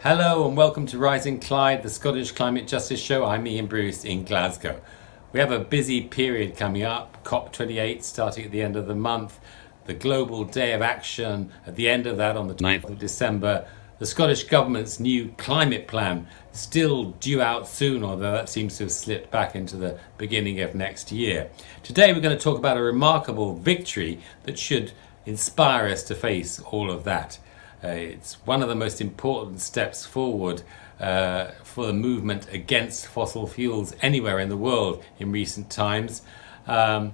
Hello and welcome to Rising Clyde, the Scottish Climate Justice Show. I'm Ian Bruce in Glasgow. We have a busy period coming up, COP28 starting at the end of the month, the Global Day of Action at the end of that on the 9th of December, the Scottish Government's new climate plan still due out soon, although that seems to have slipped back into the beginning of next year. Today we're going to talk about a remarkable victory that should inspire us to face all of that. It's one of the most important steps forward for the movement against fossil fuels anywhere in the world in recent times. And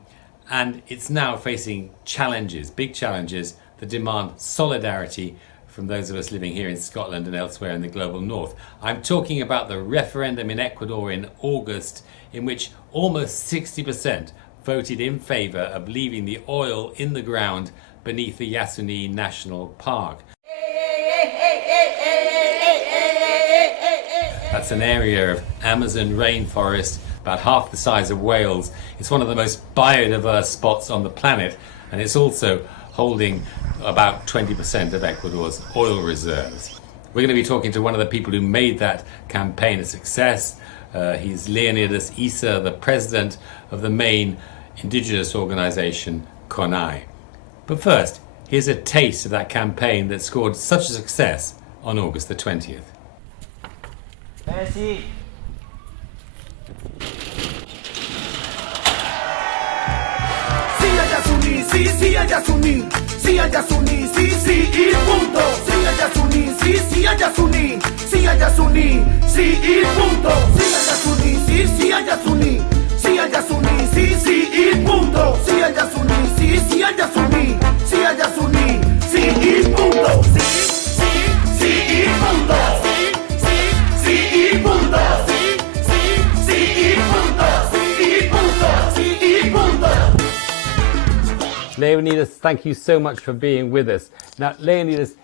it's now facing challenges, big challenges, that demand solidarity from those of us living here in Scotland and elsewhere in the global north. I'm talking about the referendum in Ecuador in August, in which almost 60% voted in favour of leaving the oil in the ground beneath the Yasuní National Park. That's an area of Amazon rainforest, about half the size of Wales. It's one of the most biodiverse spots on the planet, and it's also holding about 20% of Ecuador's oil reserves. We're going to be talking to one of the people who made that campaign a success. He's Leonidas Iza, the president of the main Indigenous organisation, CONAIE. But first, here's a taste of that campaign that scored such a success on August the 20th. Merci. Sí a Yasuní, sí a Yasuní, sí, sí, y punto. Sí a Yasuní, sí, sí a Yasuní, sí a Yasuní, sí, y punto. Sí a Yasuní, sí, sí a Yasuní, sí a Yasuní, sí, sí, y punto. Sí a Yasuní, sí, sí a Yasuní, sí a Yasuní, sí, y punto. Sí, sí, sí, y punto. Sí, sí, sí, y punto. Sí, sí, sí, y punto. Sí, y punto. Sí, y punto. Leonidas, thank you so much for being with us. Now, Leonidas,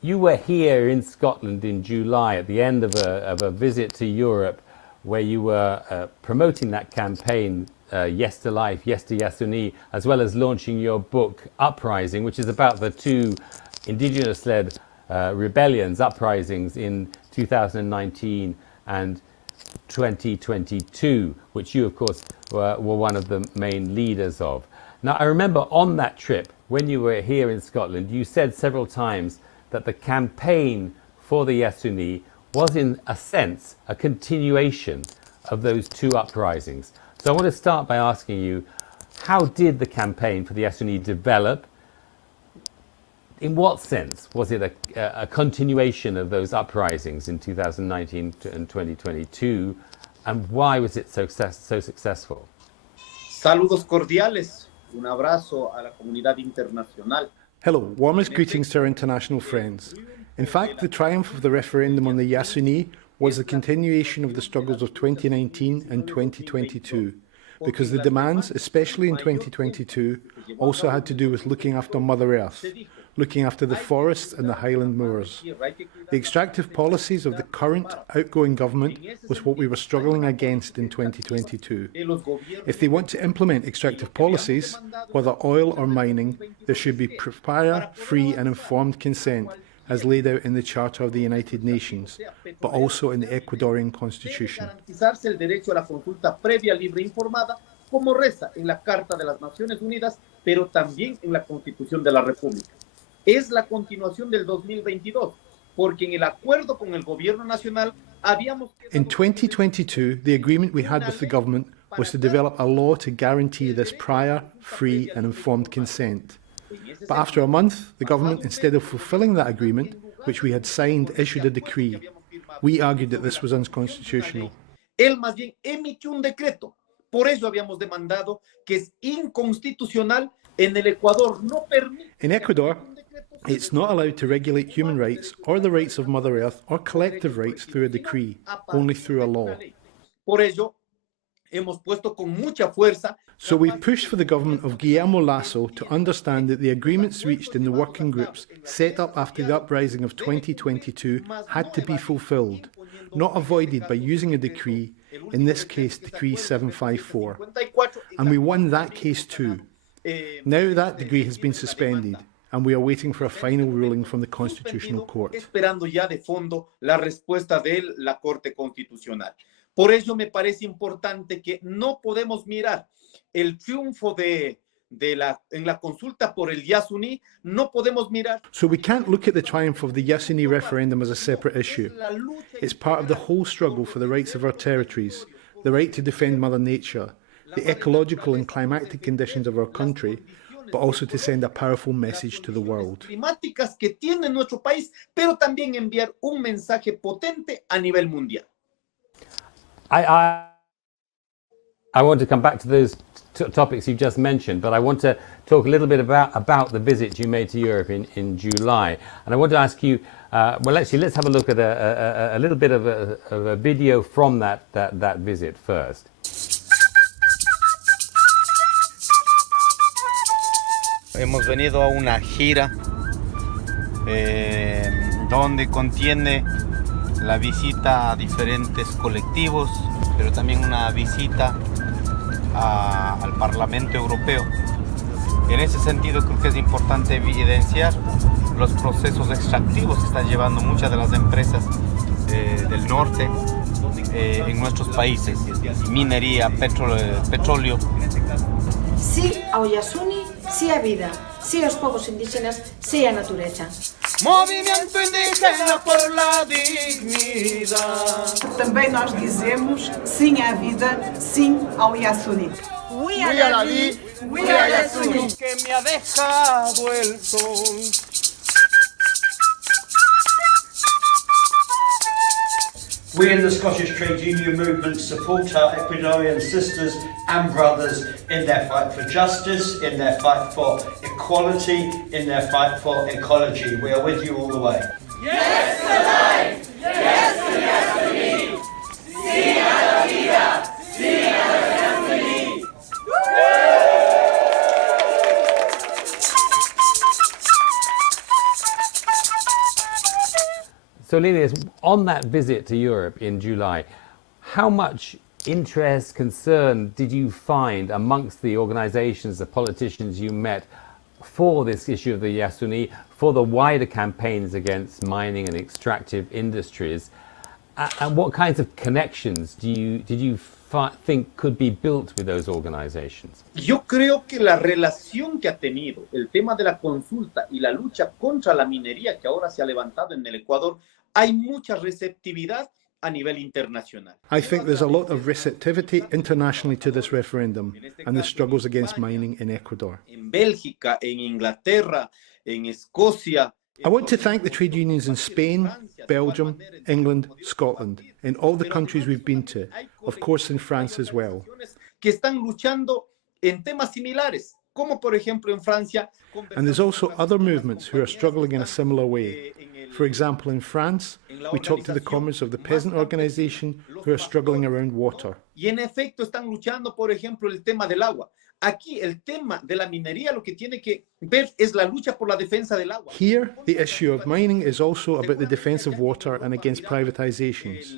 you were here in Scotland in July at the end of a visit to Europe, where you were promoting that campaign, Yes to Life, Yes to Yasuní, as well as launching your book, Uprising, which is about the two Indigenous-led rebellions, uprisings in 2019 and 2022, which you, of course, were one of the main leaders of. Now, I remember on that trip, when you were here in Scotland, you said several times that the campaign for the Yasuní was, in a sense, a continuation of those two uprisings. So I want to start by asking you, how did the campaign for the Yasuní develop? In what sense was it a continuation of those uprisings in 2019 and 2022? And why was it so successful? Saludos cordiales. Un abrazo a la comunidad internacional. Hello, warmest greetings to our international friends. In fact, the triumph of the referendum on the Yasuní was the continuation of the struggles of 2019 and 2022, because the demands, especially in 2022, also had to do with looking after Mother Earth, looking after the forests and the highland moors. The extractive policies of the current outgoing government was what we were struggling against in 2022. If they want to implement extractive policies, whether oil or mining, there should be prior, free and informed consent, as laid out in the Charter of the United Nations, but also in the Ecuadorian Constitution. Como reza en la Carta de las Naciones Unidas, pero también en la Constitución de la República. Es la continuación del 2022, porque en el acuerdo con el gobierno nacional habíamos... In 2022, the agreement we had with the government was to develop a law to guarantee this prior, free and informed consent. But after a month, the government, instead of fulfilling that agreement, which we had signed, issued a decree. We argued that this was unconstitutional. Él más bien emitió un decreto. Por eso habíamos demandado que es inconstitucional. En el Ecuador no permite... In Ecuador, it's not allowed to regulate human rights or the rights of Mother Earth or collective rights through a decree, only through a law. Por ello, hemos puesto con mucha fuerza. So we pushed for the government of Guillermo Lasso to understand that the agreements reached in the working groups set up after the uprising of 2022 had to be fulfilled, not avoided by using a decree, in this case Decree 754. And we won that case too. Now that decree has been suspended, and we are waiting for a final ruling from the Constitutional Court. Esperando ya de fondo la respuesta de la Corte Constitucional. Por ello me parece importante que no podemos mirar el triunfo en la consulta por el Yasuní, no podemos mirar. So we can't look at the triumph of the Yasuní referendum as a separate issue. It's part of the whole struggle for the rights of our territories, the right to defend Mother Nature, the ecological and climatic conditions of our country, but also to send a powerful message to the world. Climáticas que tiene nuestro país, pero también enviar un mensaje potente a nivel mundial. I want to come back to those topics you just mentioned, but I want to talk a little bit about the visit you made to Europe in July. And I want to ask you, well, actually, let's have a look at a little bit of a video from that visit first. Hemos venido a una gira donde contiene la visita a diferentes colectivos, pero también una visita al Parlamento Europeo. En ese sentido creo que es importante evidenciar los procesos extractivos que están llevando muchas de las empresas del norte en nuestros países, minería, petróleo. Sí ao Yasuní, sí a vida, sí aos povos indígenas, sí a natureza. Movimento indígena por la dignidad. Também nós dizemos sim à vida, sim ao Yasuní. We are la vida, we are Yasuní. Que me ha dejado el sol. We in the Scottish Trade Union Movement support our Ecuadorian sisters and brothers in their fight for justice, in their fight for equality, in their fight for ecology. We are with you all the way. Yes to life, yes to Yasuní. Sí a la vida, sí a Yasuní. So, Leonidas, on that visit to Europe in July, how much interest, concern did you find amongst the organizations, the politicians you met for this issue of the Yasuní, for the wider campaigns against mining and extractive industries? And what kinds of connections did you think could be built with those organizations? Yo creo que la relación que ha tenido el tema de la consulta y la lucha contra la minería que ahora se ha levantado en el Ecuador, hay mucha receptividad a nivel internacional. I think there's a lot of receptivity internationally to this referendum and the struggles against mining in Ecuador. En Bélgica, en Inglaterra, en Escocia. I want to thank the trade unions in Spain, Belgium, England, Scotland, in all the countries we've been to, of course in France as well. Que están luchando en temas similares, como por ejemplo en Francia. And there's also other movements who are struggling in a similar way. For example, in France, we talked to the comrades of the peasant organization who are struggling around water. Y en efecto están luchando, por ejemplo, el tema del agua. Aquí el tema de la minería lo que tiene que ver es la lucha por la defensa del agua. Here, the issue of mining is also about the defense of water and against privatizations.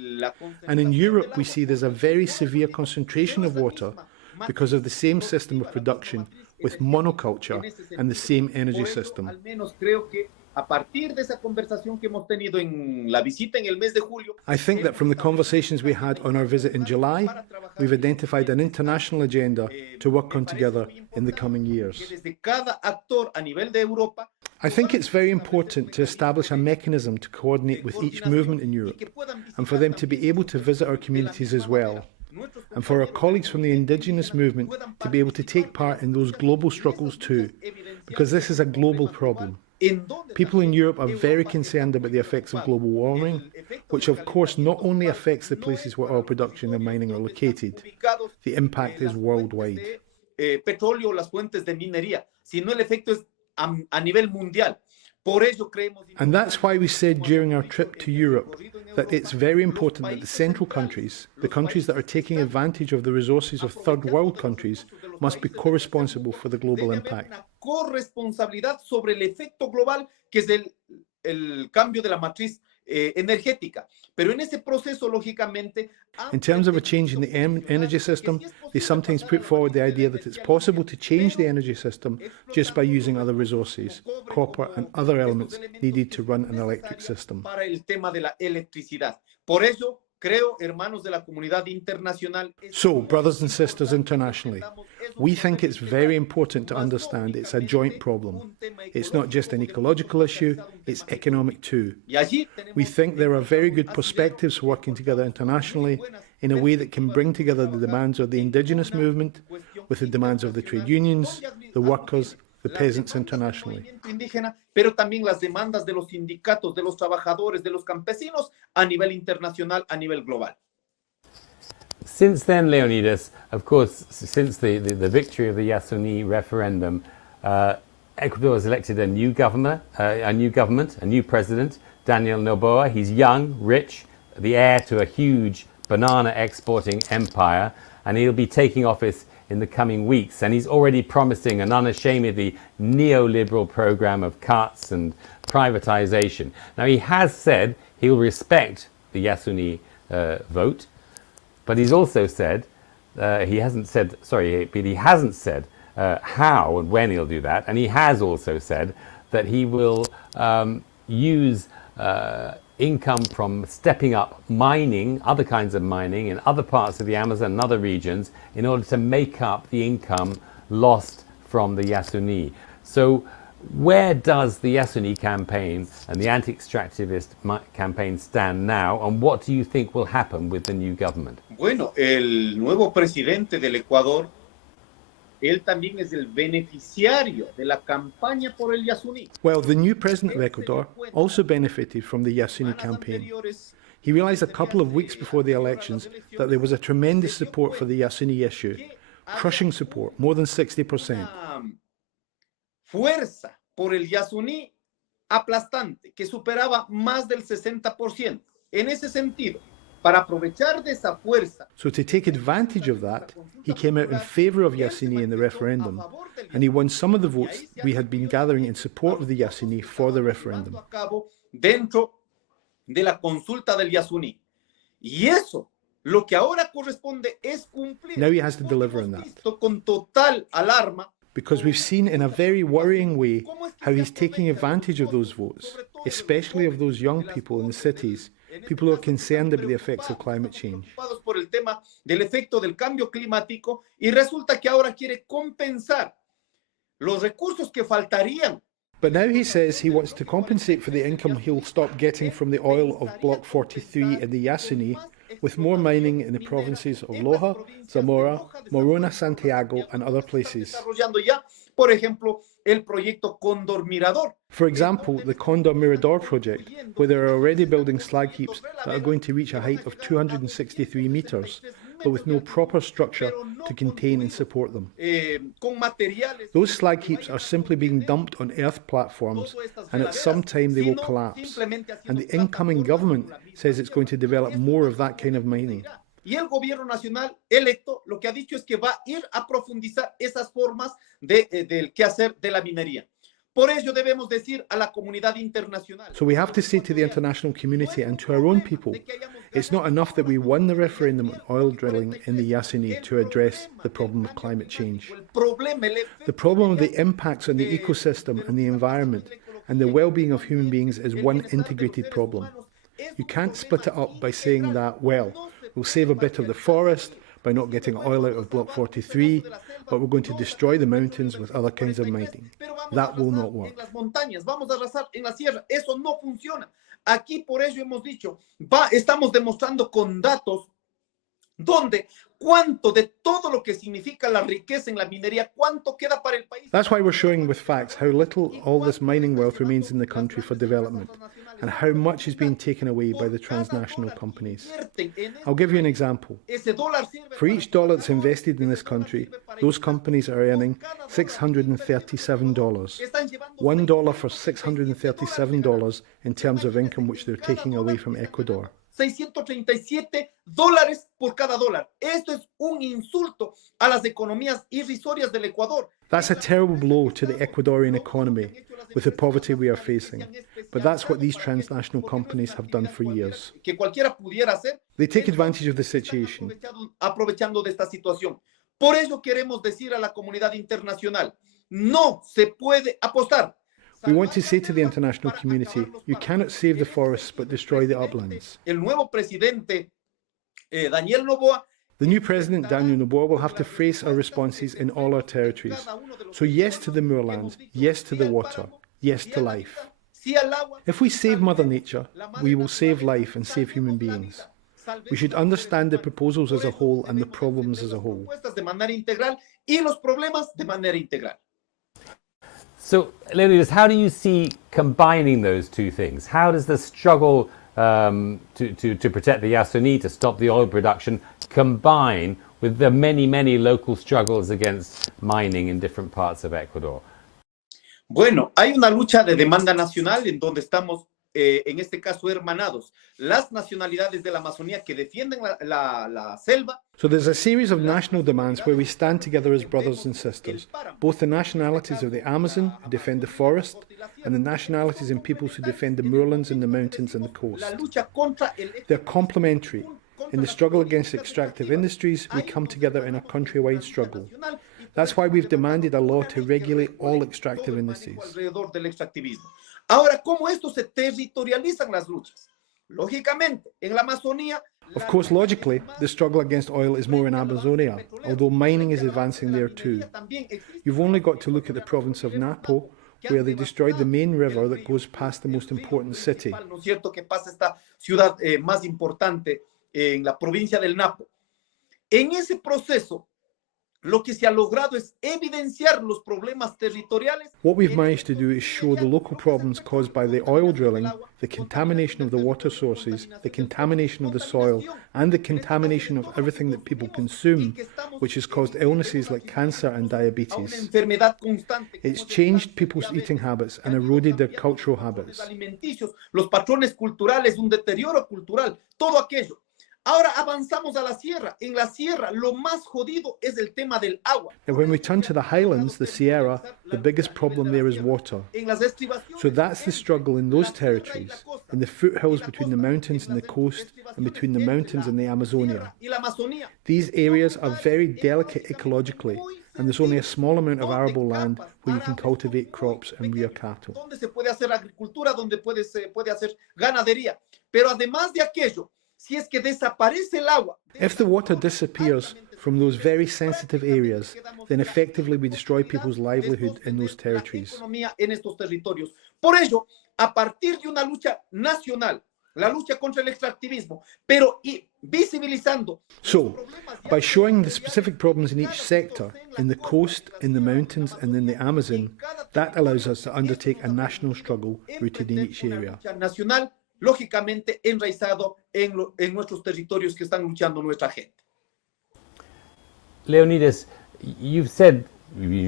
And in Europe, we see there's a very severe concentration of water because of the same system of production with monoculture and the same energy system. Al menos creo que a partir de esa conversación que hemos tenido en la visita en el mes de julio, I think that from the conversations we had on our visit in July, we've identified an international agenda to work on together in the coming years. desde cada actor a nivel de Europa, I think it's very important to establish a mechanism to coordinate with each movement in Europe and for them to be able to visit our communities as well, and for our colleagues from the Indigenous movement to be able to take part in those global struggles too, because this is a global problem. People in Europe are very concerned about the effects of global warming, which of course not only affects the places where oil production and mining are located, the impact is worldwide. Petróleo, las fuentes de minería, sino el efecto es a nivel mundial. And that's why we said during our trip to Europe that it's very important that the central countries, the countries that are taking advantage of the resources of third world countries, must be co-responsible for the global impact. Corresponsabilidad sobre el efecto global que es el cambio de la matriz energética. Pero en ese proceso, lógicamente... In terms of a change in the energy system, they sometimes put forward the idea that it's possible to change the energy system just by using other resources, copper and other elements needed to run an electric system. Para el tema de la electricidad. Por eso, creo, hermanos de la comunidad internacional... So, brothers and sisters internationally, we think it's very important to understand it's a joint problem. It's not just an ecological issue, it's economic too. We think there are very good perspectives for working together internationally in a way that can bring together the demands of the indigenous movement with the demands of the trade unions, the workers, the peasants internationally. Pero también las demandas de los sindicatos, de los trabajadores, de los campesinos a nivel internacional, a nivel global. Since then, Leonidas, of course, since the victory of the Yasuní referendum, Ecuador has elected a new government, a new president, Daniel Noboa. He's young, rich, the heir to a huge banana exporting empire, and he'll be taking office in the coming weeks. And he's already promising an unashamedly neoliberal program of cuts and privatization. Now, he has said he'll respect the Yasuní vote, but he's also said, he hasn't said how and when he'll do that. And he has also said that he will use income from stepping up mining, other kinds of mining in other parts of the Amazon and other regions in order to make up the income lost from the Yasuní. So where does the Yasuní campaign and the anti-extractivist campaign stand now, and what do you think will happen with the new government? Bueno, el nuevo presidente del Ecuador, él también es el beneficiario de la campaña por el Yasuní. Well, the new president of Ecuador also benefited from the Yasuní campaign. He realized a couple of weeks before the elections that there was a tremendous support for the Yasuní issue, crushing support, more than 60%. Fuerza por el Yasuní aplastante, que superaba más del 60%. En ese sentido, para aprovechar de esa fuerza. So to take advantage of that, he came out in favor of Yasuní in the referendum, and he won some of the votes we had been gathering in support of the Yasuní for the referendum. Dentro de la consulta del Yasuní. Y eso, lo que ahora corresponde es cumplir. Now he has to deliver on that. Con total alarma. Because we've seen in a very worrying way how he's taking advantage of those votes, especially of those young people in the cities, people who are concerned about the effects of climate change. Por el tema del efecto del cambio climático, y resulta que ahora quiere compensar los recursos que faltarían. But now he says he wants to compensate for the income he'll stop getting from the oil of Block 43 in the Yasuní with more mining in the provinces of Loja, Zamora, Morona, Santiago and other places. Por ejemplo, el proyecto Cóndor Mirador. For example, the Cóndor Mirador project, where they're already building slag heaps that are going to reach a height of 263 meters, but with no proper structure to contain and support them. Those slag heaps are simply being dumped on earth platforms, and at some time they will collapse. And the incoming government says it's going to develop more of that kind of mining. Y el gobierno nacional electo lo que ha dicho es que va a ir a profundizar esas formas del quehacer de la minería. Por ello debemos decir a la comunidad internacional. So we have to say to the international community and to our own people, it's not enough that we won the referendum on oil drilling in the Yasuní to address the problem of climate change. The problem of the impacts on the ecosystem and the environment and the well-being of human beings is one integrated problem. You can't split it up by saying that, well, we'll save a bit of the forest by not getting oil out of Block 43, but we're going to destroy the mountains with other kinds of mining. That will not work. Vamos a arrasar en la sierra. Eso no funciona. Aquí por ello hemos dicho, estamos demostrando con datos donde cuánto de todo lo que significa la riqueza en la minería, cuánto queda para el país. That's why we're showing with facts how little all this mining wealth remains in the country for development, and how much is being taken away by the transnational companies. I'll give you an example. For each dollar that's invested in this country, those companies are earning $637. $1 for $637 in terms of income which they're taking away from Ecuador. $637 por cada dólar. Esto es un insulto a las economías irrisorias del Ecuador. That's a terrible blow to the Ecuadorian economy with the poverty we are facing. But that's what these transnational companies have done for years. They take advantage of the situation. Aprovechando de esta situación. Por eso queremos decir a la comunidad internacional, no se puede apostar. We want to say to the international community, you cannot save the forests but destroy the uplands. El nuevo presidente Daniel Noboa. The new president, Daniel Noboa, will have to face our responses in all our territories. So yes to the moorland, yes to the water, yes to life. If we save Mother Nature, we will save life and save human beings. We should understand the proposals as a whole and the problems as a whole. So, Leonidas, how do you see combining those two things? How does the struggle to protect the Yasuní, to stop the oil production, combine with the many, many local struggles against mining in different parts of Ecuador? Bueno, hay una lucha de demanda nacional en donde estamos, en este caso, hermanados. Las nacionalidades de la Amazonía que defienden la selva. So there's a series of national demands where we stand together as brothers and sisters, both the nationalities of the Amazon, who defend the forest, and the nationalities and peoples who defend the moorlands and the mountains and the coast. They're complementary. In the struggle against extractive industries, we come together in a countrywide struggle. That's why we've demanded a law to regulate all extractive industries. Ahora, ¿cómo esto se territorializan las luchas? Lógicamente, en la Amazonía. Of course, logically, the struggle against oil is more in Amazonia, although mining is advancing there too. You've only got to look at the province of Napo, where they destroyed the main river that goes past the most important city. ¿No es cierto que pasa esta ciudad más importante en la provincia del Napo? En ese proceso, lo que se ha logrado es evidenciar los problemas territoriales. What we've managed to do is show the local problems caused by the oil drilling, the contamination of the water sources, the contamination of the soil, and the contamination of everything that people consume, which has caused illnesses like cancer and diabetes. It's changed people's eating habits and eroded their cultural habits. Los patrones culturales, un deterioro cultural, todo aquello. Ahora avanzamos a la sierra. En la sierra, lo más jodido es el tema del agua. And when we turn to the highlands, the Sierra, the biggest problem there is water. So that's the struggle in those territories, in the foothills between the mountains and the coast, and between the mountains and the Amazonia. These areas are very delicate ecologically, and there's only a small amount of arable land where you can cultivate crops and rear cattle. Donde se puede hacer agricultura, donde se puede hacer ganadería. Pero además de aquello, si es que desaparece el agua. If the water disappears from those very sensitive areas, then effectively we destroy people's livelihood in those territories. Por ello, a partir de una lucha nacional, la lucha contra el extractivismo, pero visibilizando. So, by showing the specific problems in each sector, in the coast, in the mountains, and in the Amazon, that allows us to undertake a national struggle rooted in each area. Lógicamente enraizado en nuestros territorios que están luchando nuestra gente. Leonidas, you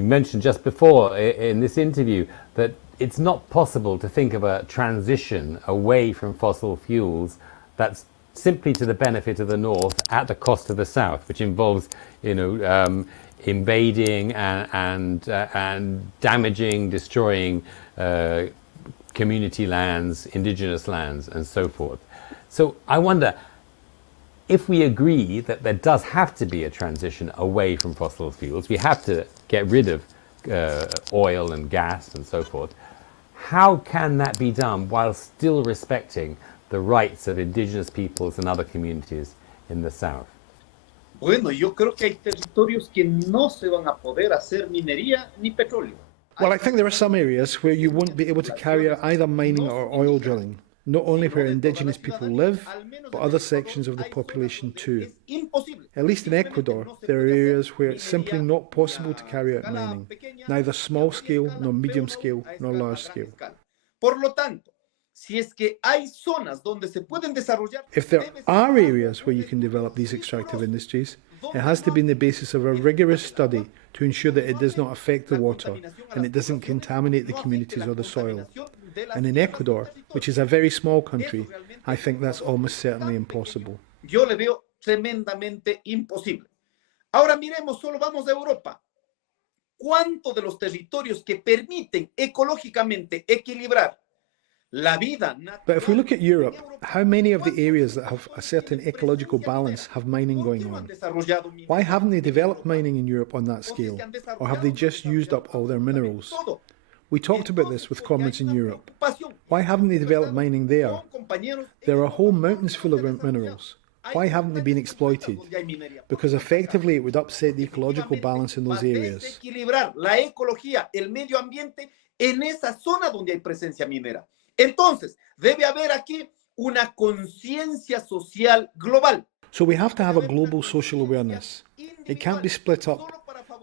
mentioned just before in this interview that it's not possible to think of a transition away from fossil fuels that's simply to the benefit of the North at the cost of the South, which involves, invading and damaging, destroying community lands, indigenous lands, and so forth. So I wonder, if we agree that there does have to be a transition away from fossil fuels, we have to get rid of oil and gas and so forth, how can that be done while still respecting the rights of indigenous peoples and other communities in the South? Bueno, yo creo que hay territorios que no se van a poder hacer minería ni petróleo. Well, I think there are some areas where you won't be able to carry out either mining or oil drilling. not only where indigenous people live, but other sections of the population too. At least in Ecuador, there are areas where it's simply not possible to carry out mining, neither small scale, nor medium scale, nor large scale. If there are areas where you can develop these extractive industries, it has to be on the basis of a rigorous study to ensure that it does not affect the water and it doesn't contaminate the communities or the soil. And in Ecuador, which is a very small country, I think that's almost certainly impossible. Yo le veo tremendamente imposible. Ahora miremos, solo vamos a Europa. ¿Cuánto de los territorios que permiten ecológicamente equilibrar la vida natural? But if we look at Europe, how many of the areas that have a certain ecological balance have mining going on? Why haven't they developed mining in Europe on that scale? Or have they just used up all their minerals? We talked about this with comrades in Europe. Why haven't they developed mining there? There are whole mountains full of minerals. Why haven't they been exploited? Because effectively it would upset the ecological balance in those areas. La ecología, el medio ambiente en esa zona donde hay presencia minera. Entonces, debe haber aquí una conciencia social global. So we have to have a global social awareness. It can't be split up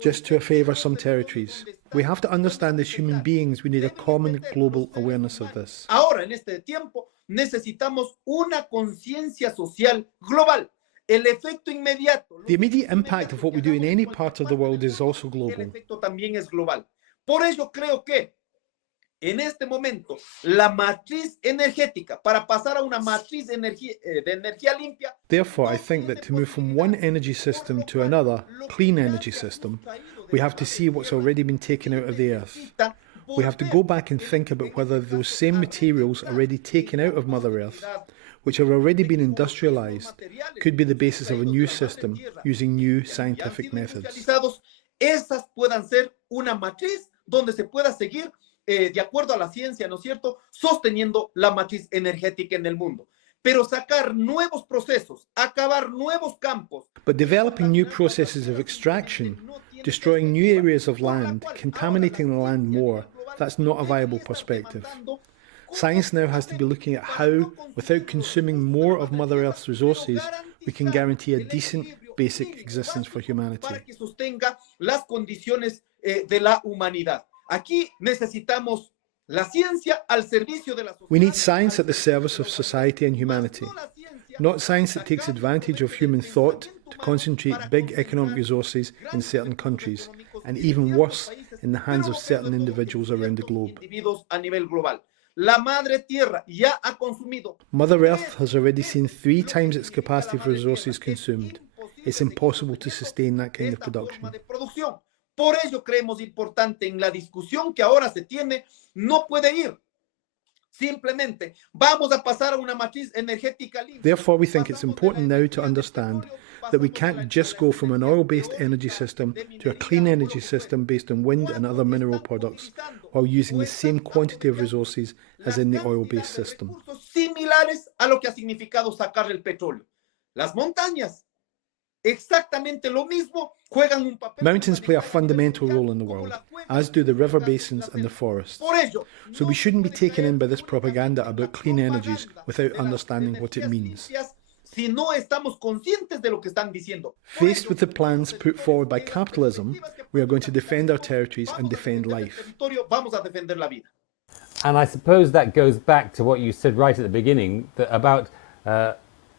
just to favour some territories. We have to understand as human beings we need a common global awareness of this. Ahora, en este tiempo, necesitamos una conciencia social global. El efecto inmediato. The immediate impact of what we do in any part of the world is also El global. efecto también es global. Por ello creo que en este momento la matriz energética para pasar a una matriz de energía limpia. Therefore, I think that to move from one energy system to another, clean energy system, we have to see what's already been taken out of the earth. We have to go back and think about whether those same materials already taken out of Mother Earth, which have already been industrialized, could be the basis of a new system using new scientific methods. Esas puedan ser una matriz donde se pueda seguir de acuerdo a la ciencia, ¿no es cierto?, sosteniendo la matriz energética en el mundo. Pero sacar nuevos procesos, acabar nuevos campos. But developing new processes of extraction, destroying new areas of land, contaminating the land more, that's not a viable perspective. Science now has to be looking at how, without consuming more of Mother Earth's resources, we can guarantee a decent, basic existence for humanity. Para que sostenga las condiciones de la humanidad. Aquí necesitamos la ciencia al servicio de la sociedad. We need science at the service of society and humanity, not science that takes advantage of human thought to concentrate big economic resources in certain countries, and even worse, in the hands of certain individuals around the globe. La madre tierra ya ha consumido. Mother Earth has already seen 3 times its capacity for resources consumed. It's impossible to sustain that kind of production. Por ello creemos importante en la discusión que ahora se tiene, no puede ir. Simplemente vamos a pasar a una matriz energética limpia. Therefore, we think it's important now to understand that we can't just go from an oil-based energy system to a clean energy system based on wind and other mineral products while using the same quantity of resources as in the oil-based system. Similares a lo que ha significado sacar el petróleo. Las montañas, exactamente lo mismo, juegan un papel. Mountains play a fundamental role in the world, as do the river basins and the forests. So we shouldn't be taken in by this propaganda about clean energies without understanding what it means. Si no estamos conscientes de lo que están diciendo. Faced with the plans put forward by capitalism, we are going to defend our territories and defend life. Vamos a defender la vida. And I suppose that goes back to what you said right at the beginning about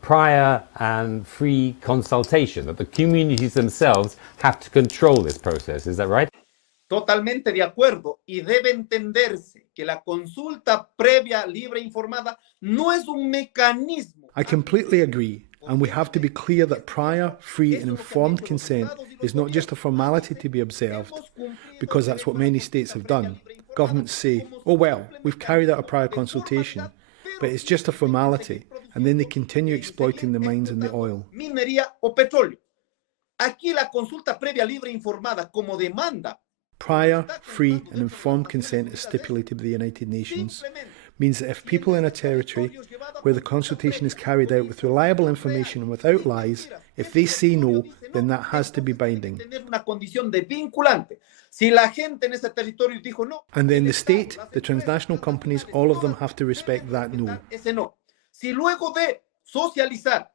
prior and free consultation, that the communities themselves have to control this process. Is that right? Totalmente de acuerdo, y debe entenderse que la consulta previa, libre e informada no es un mecanismo. I completely agree, and we have to be clear that prior, free and informed consent is not just a formality to be observed, because that's what many states have done. Governments say, oh well, we've carried out a prior consultation, but it's just a formality, and then they continue exploiting the mines and the oil. Minería o petróleo. Aquí la consulta previa, libre e informada como demanda. Prior, free and informed consent is stipulated by the United Nations, means that if people in a territory where the consultation is carried out with reliable information and without lies, if they say no, then that has to be binding. And then the state, the transnational companies, all of them have to respect that no. Si luego de socializar,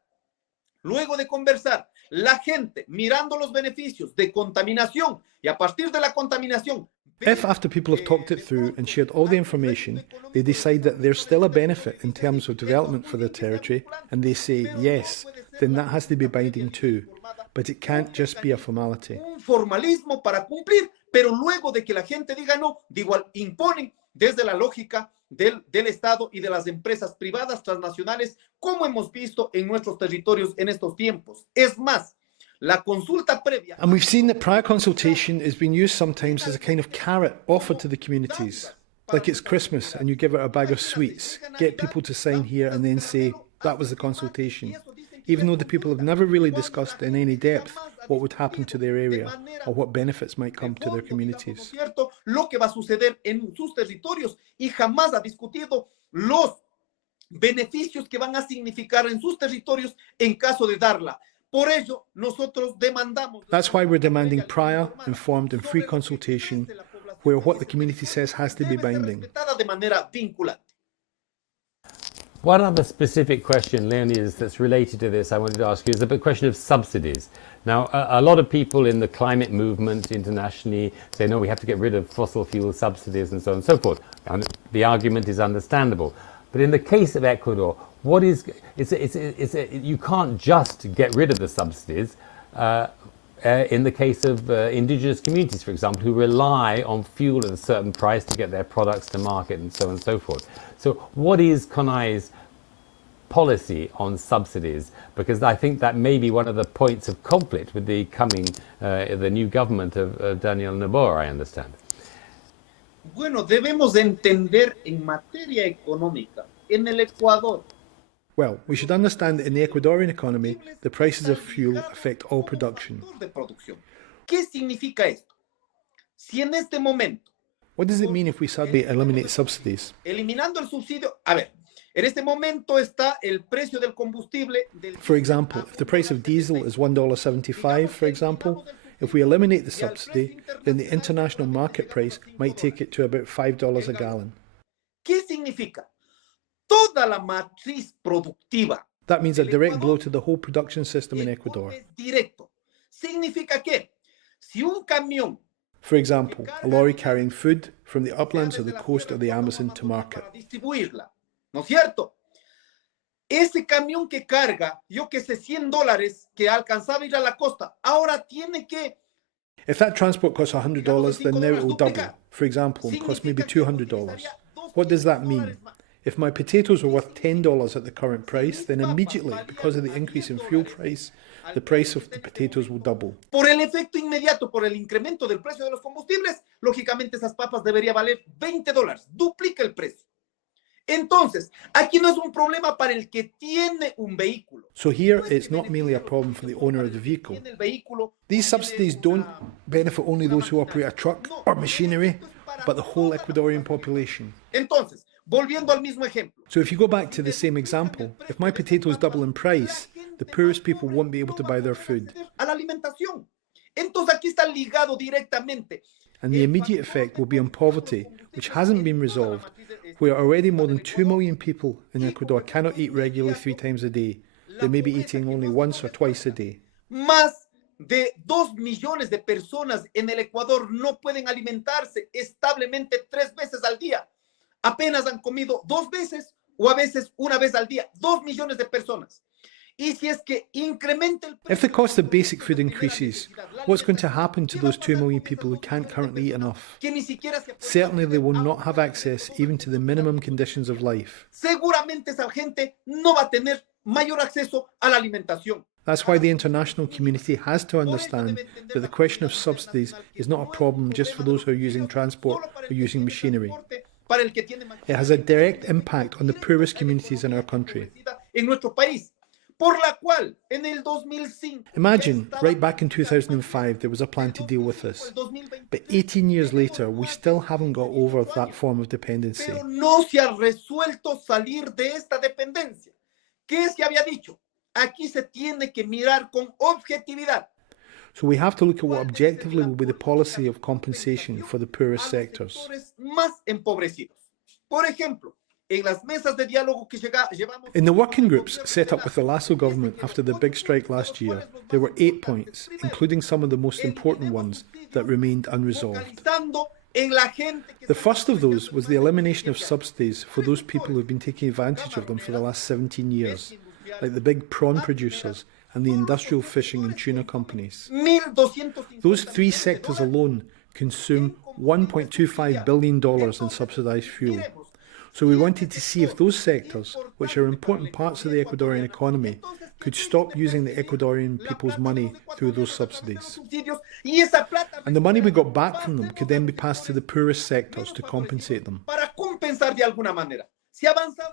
luego de conversar, la gente mirando los beneficios de contaminación y a partir de la contaminación. If after people have talked it through and shared all the information, they decide that there's still a benefit in terms of development for their territory, and they say yes, then that has to be binding too. But it can't just be a formality. Un formalismo para cumplir, pero luego de que la gente diga no, igual imponen desde la lógica del Estado y de las empresas privadas transnacionales, como hemos visto en nuestros territorios en estos tiempos. Es más, la consulta previa. And we've seen that prior consultation is being used sometimes as a kind of carrot offered to the communities. Like it's Christmas and you give out a bag of sweets, get people to sign here and then say, that was the consultation. Even though the people have never really discussed in any depth what would happen to their area or what benefits might come to their communities. Lo que va a suceder en sus territorios y jamás ha discutido los beneficios que van a significar en sus territorios en caso de darla. Por ello, nosotros demandamos. That's why we're demanding prior, informed and free consultation where what the community says has to be binding. De manera vinculante. One other specific question, Leonidas, that's related to this I wanted to ask you is the question of subsidies. Now, a lot of people in the climate movement internationally say, no, we have to get rid of fossil fuel subsidies and so on and so forth. And the argument is understandable. But in the case of Ecuador, what is, you can't just get rid of the subsidies in the case of indigenous communities, for example, who rely on fuel at a certain price to get their products to market and so on and so forth. So what is CONAIE's policy on subsidies? Because I think that may be one of the points of conflict with the the new government of Daniel Noboa, I understand. Bueno, debemos entender en materia económica, en el Ecuador. Well, we should understand that in the Ecuadorian economy, the prices of fuel affect all production. ¿Qué significa esto? Si en este momento. What does it mean if we suddenly eliminate subsidies? Eliminando el subsidio, a ver, en este momento está el precio del combustible. For example, if the price of diesel is $1.75, for example, if we eliminate the subsidy, then the international market price might take it to about $5 a gallon. ¿Qué significa? Toda la matriz productiva. That means a direct blow to the whole production system in Ecuador. Directo. Significa que si un camión, for example, a lorry carrying food from the uplands of the coast of the Amazon to market. Distribuirla, ¿no es cierto? Ese camión que carga, yo que sé, $100 que alcanzaba a ir a la costa, ahora tiene que. If that transport costs $100, then now it will double, for example, and cost maybe $200. What does that mean? If my potatoes were worth $10 at the current price, then immediately, because of the increase in fuel price, the price of the potatoes will double. Por el efecto inmediato, por el incremento del precio de los combustibles, lógicamente esas papas deberían valer $20, duplica el precio. Entonces, aquí no es un problema para el que tiene un vehículo. So here, it's not merely a problem for the owner of the vehicle. These subsidies don't benefit only those who operate a truck or machinery, but the whole Ecuadorian population. Entonces, volviendo al mismo ejemplo. So if you go back to the same example, if my potatoes double in price, the poorest people won't be able to buy their food. A la alimentación. Entonces aquí está ligado directamente. And the immediate effect will be on poverty, which hasn't been resolved, where already more than 2 million people in Ecuador cannot eat regularly 3 times a day. They may be eating only once or twice a day. Más de 2 millones de personas en el Ecuador no pueden alimentarse establemente 3 veces al día. Apenas han comido 2 veces o a veces 1 vez al día. 2 millones de personas. Y si es que incrementa el precio. If the cost of basic food increases, what's going to happen to those 2 million people who can't currently eat enough? Certainly they will not have access even to the minimum conditions of life. Seguramente esa gente no va a tener mayor acceso a la alimentación. That's why the international community has to understand that the question of subsidies is not a problem just for those who are using transport or using machinery. It has a direct impact on the poorest communities in our country. En nuestro país, por la cual en el 2005... Imagine, right back in 2005, there was a plan to deal with this. But 18 years later, we still haven't got over that form of dependency. Pero no se ha resuelto salir de esta dependencia. ¿Qué se había dicho? Aquí se tiene que mirar con objetividad. So we have to look at what objectively will be the policy of compensation for the poorest sectors. Más empobrecidos. Por ejemplo, en las mesas de diálogo que llevamos... In the working groups set up with the Lasso government after the big strike last year, there were 8 points, including some of the most important ones that remained unresolved. The first of those was the elimination of subsidies for those people who have been taking advantage of them for the last 17 years, like the big prawn producers and the industrial fishing and tuna companies. Those 3 sectors alone consume $1.25 billion in subsidised fuel. So we wanted to see if those sectors, which are important parts of the Ecuadorian economy, could stop using the Ecuadorian people's money through those subsidies. And the money we got back from them could then be passed to the poorest sectors to compensate them. But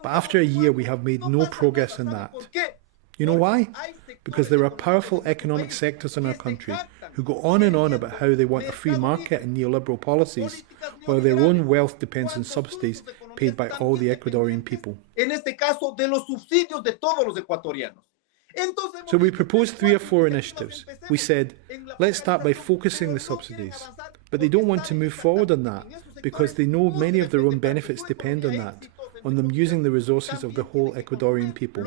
after a year, we have made no progress in that. You know why? Because there are powerful economic sectors in our country who go on and on about how they want a free market and neoliberal policies, while their own wealth depends on subsidies paid by all the Ecuadorian people. So we proposed 3 or 4 initiatives. We said, let's start by focusing the subsidies. But they don't want to move forward on that because they know many of their own benefits depend on that, on them using the resources of the whole Ecuadorian people.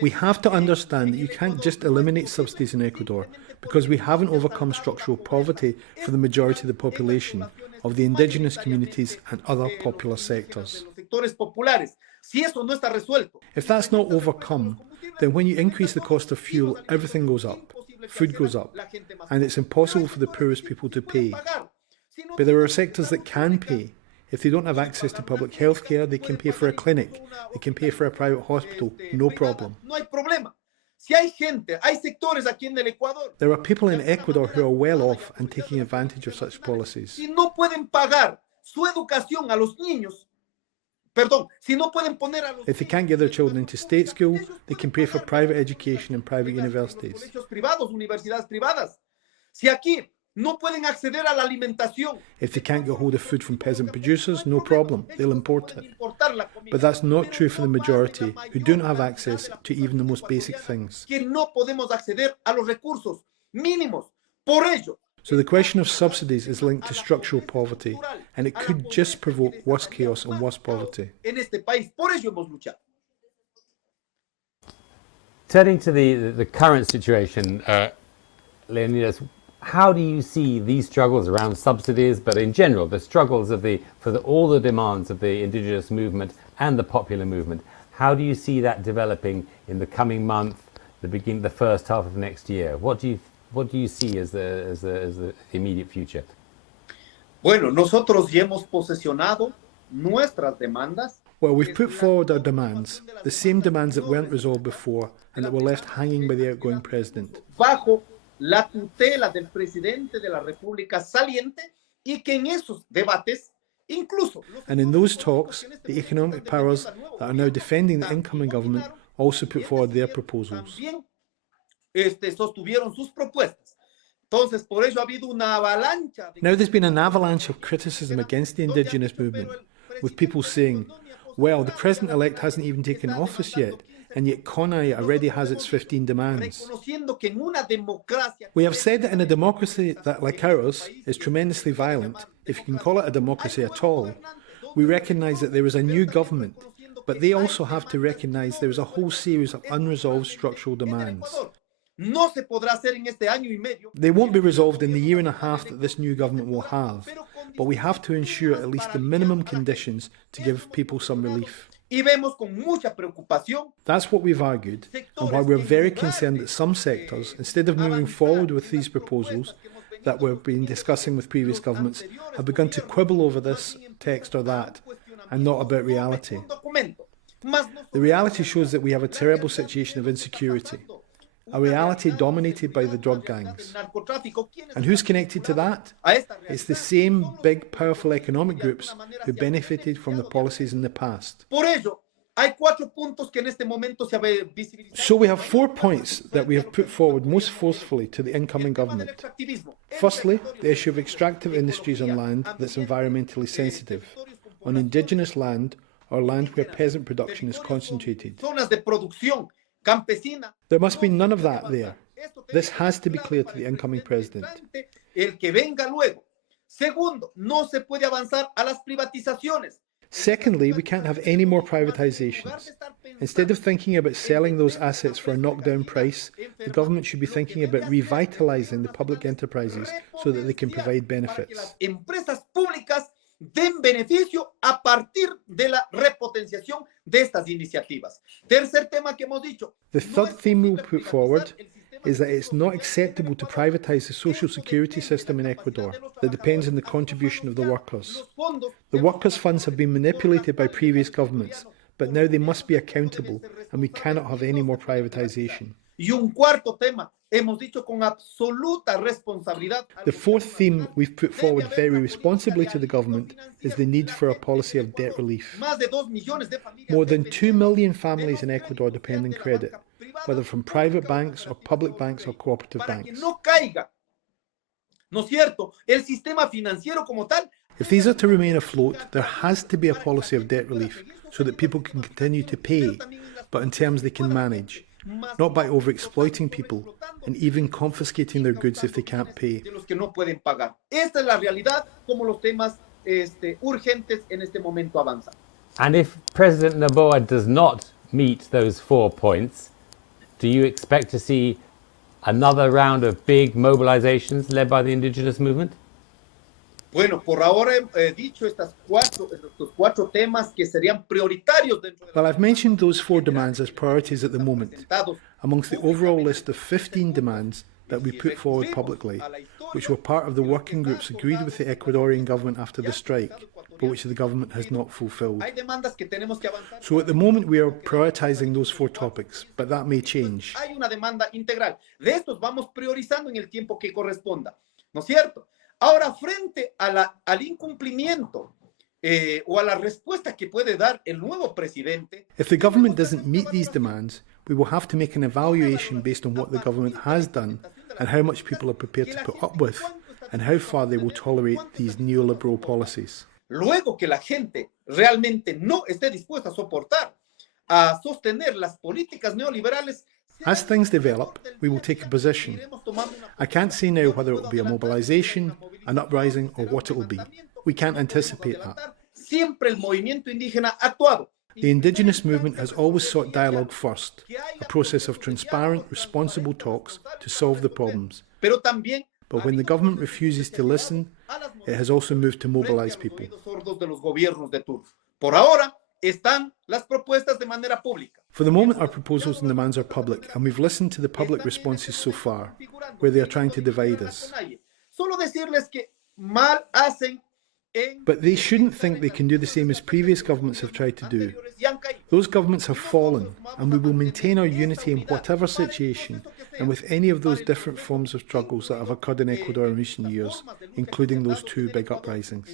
We have to understand that you can't just eliminate subsidies in Ecuador because we haven't overcome structural poverty for the majority of the population, of the indigenous communities and other popular sectors. If that's not overcome, then when you increase the cost of fuel, everything goes up, food goes up, and it's impossible for the poorest people to pay. But there are sectors that can pay. If they don't have access to public health care, they can pay for a clinic, they can pay for a private hospital, no problem. There are people in Ecuador who are well off and taking advantage of such policies. If they can't get their children into state school, they can pay for private education in private universities. If they can't get hold of food from peasant producers, no problem, they'll import it. But that's not true for the majority, who don't have access to even the most basic things. So the question of subsidies is linked to structural poverty, and it could just provoke worse chaos and worse poverty. Turning to the current situation, Leonidas, how do you see these struggles around subsidies, but in general, the struggles of all the demands of the indigenous movement and the popular movement? How do you see that developing in the coming month, the first half of next year? What do you see as the immediate future? Bueno, nosotros ya hemos posesionado nuestras demandas. Well, we've put forward our demands, the same demands that weren't resolved before and that were left hanging by the outgoing president. Bajo la tutela del presidente de la República saliente y que en esos debates incluso... And in those talks, the economic powers that are now defending the incoming government also put forward their proposals. Sostuvieron sus propuestas. Entonces, por ello ha habido una avalancha. Now there's been an avalanche of criticism against the indigenous movement, with people saying, well, the president-elect hasn't even taken office yet, and yet CONAIE already has its 15 demands. We have said that in a democracy that, like ours, is tremendously violent, if you can call it a democracy at all, we recognise that there is a new government, but they also have to recognise there is a whole series of unresolved structural demands. They won't be resolved in the year and a half that this new government will have, but we have to ensure at least the minimum conditions to give people some relief. That's what we've argued, and why we're very concerned that some sectors, instead of moving forward with these proposals that we've been discussing with previous governments, have begun to quibble over this text or that, and not about reality. The reality shows that we have a terrible situation of insecurity. a reality dominated by the drug gangs. And who's connected to that? It's the same big, powerful economic groups who benefited from the policies in the past. So we have 4 points that we have put forward most forcefully to the incoming government. Firstly, the issue of extractive industries on land that's environmentally sensitive, on indigenous land or land where peasant production is concentrated. There must be none of that there. This has to be clear to the incoming president. Secondly, we can't have any more privatisations. Instead of thinking about selling those assets for a knockdown price, the government should be thinking about revitalising the public enterprises so that they can provide benefits. Den beneficio a partir de la repotenciación de estas iniciativas. Tercer tema que hemos dicho. The third theme we'll put forward is that it's not acceptable to privatise the social security system in Ecuador that depends on the contribution of the workers. The workers' funds have been manipulated by previous governments, but now they must be accountable, and we cannot have any more privatisation. The fourth theme we've put forward very responsibly to the government is the need for a policy of debt relief. More than 2 million families in Ecuador depend on credit, whether from private banks or public banks or cooperative banks. If these are to remain afloat, there has to be a policy of debt relief so that people can continue to pay, but in terms they can manage, not by over-exploiting people and even confiscating their goods if they can't pay. And if President Noboa does not meet those 4 points, do you expect to see another round of big mobilizations led by the indigenous movement? Bueno, por ahora he dicho estos cuatro temas que serían prioritarios dentro de... Well, I've mentioned those 4 demands as priorities at the moment, amongst the overall list of 15 demands that we put forward publicly, which were part of the working groups agreed with the Ecuadorian government after the strike, but which the government has not fulfilled. So at the moment we are prioritising those 4 topics, but that may change. Hay una demanda integral. De estos vamos priorizando en el tiempo que corresponda, ¿no es cierto? Ahora, frente al incumplimiento o a la respuesta que puede dar el nuevo presidente... If the government doesn't meet these demands, we will have to make an evaluation based on what the government has done and how much people are prepared to put up with and how far they will tolerate these neoliberal policies. Luego que la gente realmente no esté dispuesta a soportar, a sostener las políticas neoliberales... As things develop, we will take a position. I can't say now whether it will be a mobilization, an uprising, or what it will be. We can't anticipate that. The indigenous movement has always sought dialogue first, a process of transparent, responsible talks to solve the problems. But when the government refuses to listen, it has also moved to mobilize people. For the moment, our proposals and demands are public, and we've listened to the public responses so far, where they are trying to divide us. But they shouldn't think they can do the same as previous governments have tried to do. Those governments have fallen, and we will maintain our unity in whatever situation, and with any of those different forms of struggles that have occurred in Ecuador in recent years, including those 2 big uprisings.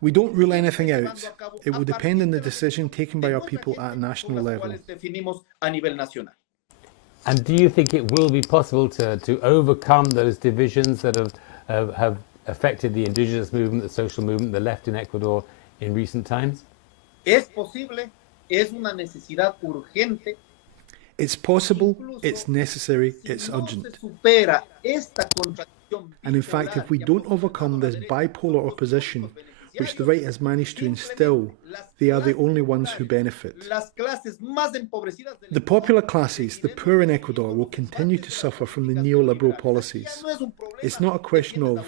We don't rule anything out. It will depend on the decision taken by our people at a national level. And do you think it will be possible to overcome those divisions that have affected the indigenous movement, the social movement, the left in Ecuador in recent times? Es posible, es una necesidad urgente. It's possible, it's necessary, it's urgent. And in fact, if we don't overcome this bipolar opposition, which the right has managed to instill, they are the only ones who benefit. The popular classes, the poor in Ecuador, will continue to suffer from the neoliberal policies. It's not a question of,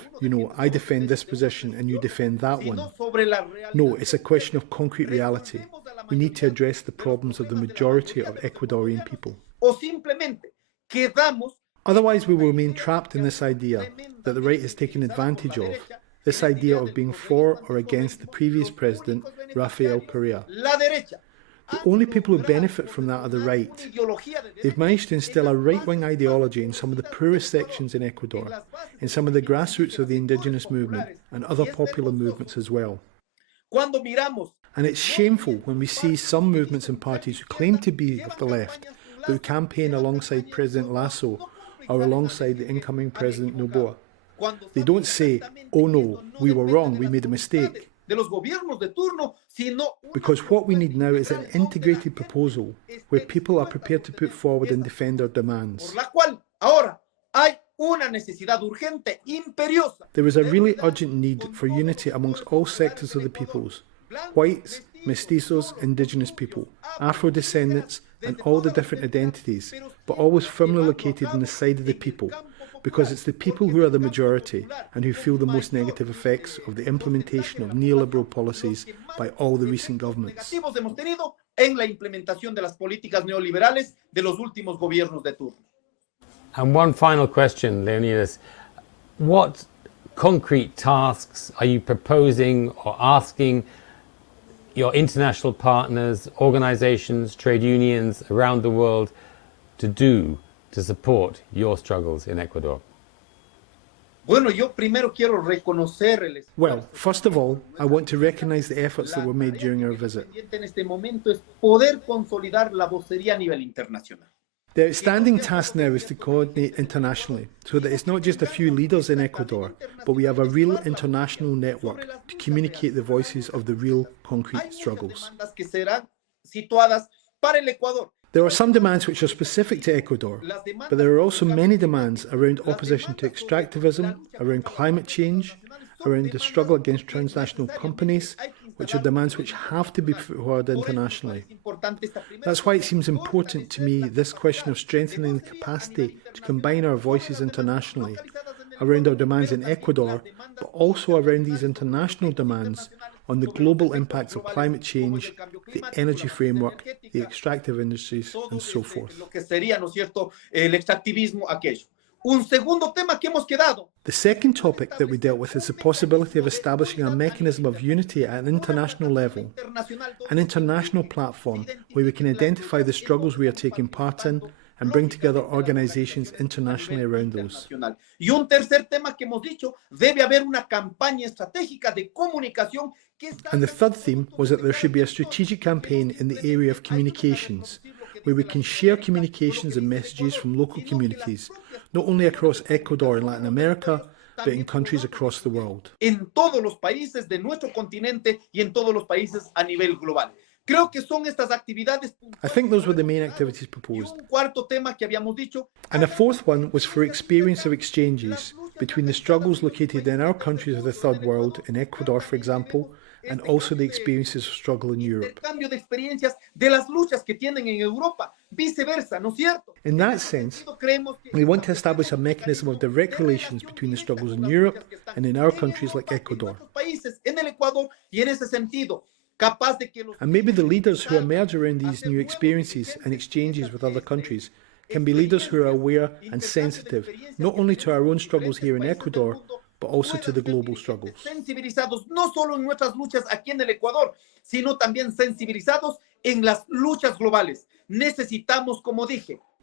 I defend this position and you defend that one. No, it's a question of concrete reality. We need to address the problems of the majority of Ecuadorian people. Otherwise, we will remain trapped in this idea that the right has taken advantage of, this idea of being for or against the previous president, Rafael Correa. The only people who benefit from that are the right. They've managed to instill a right-wing ideology in some of the poorest sections in Ecuador, in some of the grassroots of the indigenous movement and other popular movements as well. And it's shameful when we see some movements and parties who claim to be of the left, but who campaign alongside President Lasso or alongside the incoming President Noboa. They don't say, oh no, we were wrong, we made a mistake. Because what we need now is an integrated proposal where people are prepared to put forward and defend their demands. There is a really urgent need for unity amongst all sectors of the peoples: whites, mestizos, indigenous people, Afro-descendants, and all the different identities, but always firmly located on the side of the people, because it's the people who are the majority and who feel the most negative effects of the implementation of neoliberal policies by all the recent governments. And one final question, Leonidas. What concrete tasks are you proposing or asking your international partners, organizations, trade unions around the world to do to support your struggles in Ecuador? Well, first of all, I want to recognize the efforts that were made during our visit. The outstanding task now is to coordinate internationally, so that it's not just a few leaders in Ecuador, but we have a real international network to communicate the voices of the real concrete struggles. There are some demands which are specific to Ecuador, but there are also many demands around opposition to extractivism, around climate change, around the struggle against transnational companies, which are demands which have to be put forward internationally. That's why it seems important to me, this question of strengthening the capacity to combine our voices internationally around our demands in Ecuador, but also around these international demands on the global impacts of climate change, the energy framework, the extractive industries, and so forth. The second topic that we dealt with is the possibility of establishing a mechanism of unity at an international level, an international platform where we can identify the struggles we are taking part in and bring together organizations internationally around those. And the third theme was that there should be a strategic campaign in the area of communications, where we can share communications and messages from local communities, not only across Ecuador and Latin America, but in countries across the world. I think those were the main activities proposed. And a fourth one was for experience of exchanges between the struggles located in our countries of the Third World, in Ecuador for example, and also the experiences of struggle in Europe. In that sense, we want to establish a mechanism of direct relations between the struggles in Europe and in our countries like Ecuador. And maybe the leaders who emerge around these new experiences and exchanges with other countries can be leaders who are aware and sensitive, not only to our own struggles here in Ecuador, but also to the global struggles.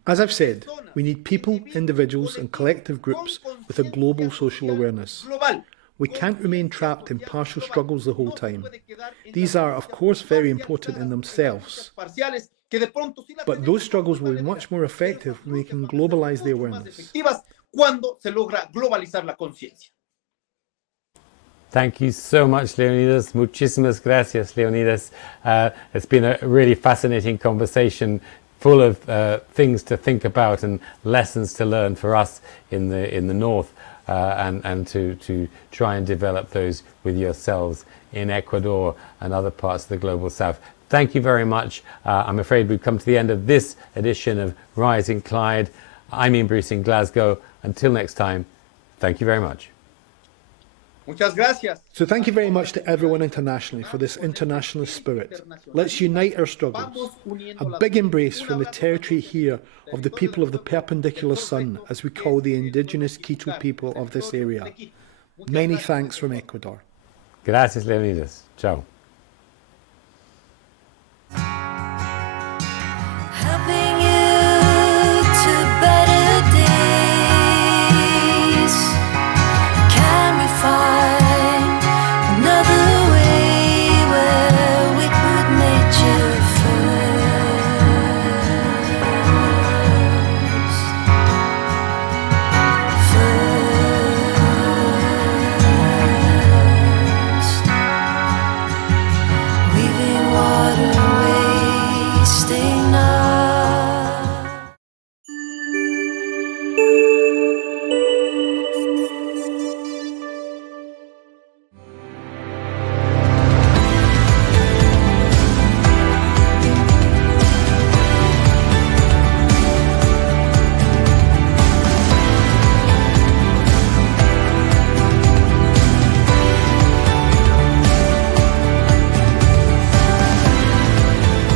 As I've said, we need people, individuals and collective groups with a global social awareness. We can't remain trapped in partial struggles the whole time. These are, of course, very important in themselves. But those struggles will be much more effective when we can globalize the awareness. Thank you so much, Leonidas. Muchísimas gracias, Leonidas. It's been a really fascinating conversation, full of things to think about and lessons to learn for us in the north, and to try and develop those with yourselves in Ecuador and other parts of the global south. Thank you very much. I'm afraid we've come to the end of this edition of Rising Clyde. I'm Ian Bruce in Glasgow. Until next time, thank you very much. Muchas gracias. So thank you very much to everyone internationally for this internationalist spirit. Let's unite our struggles. A big embrace from the territory here of the people of the perpendicular sun, as we call the indigenous Quito people of this area. Many thanks from Ecuador. Gracias, Leonidas. Ciao.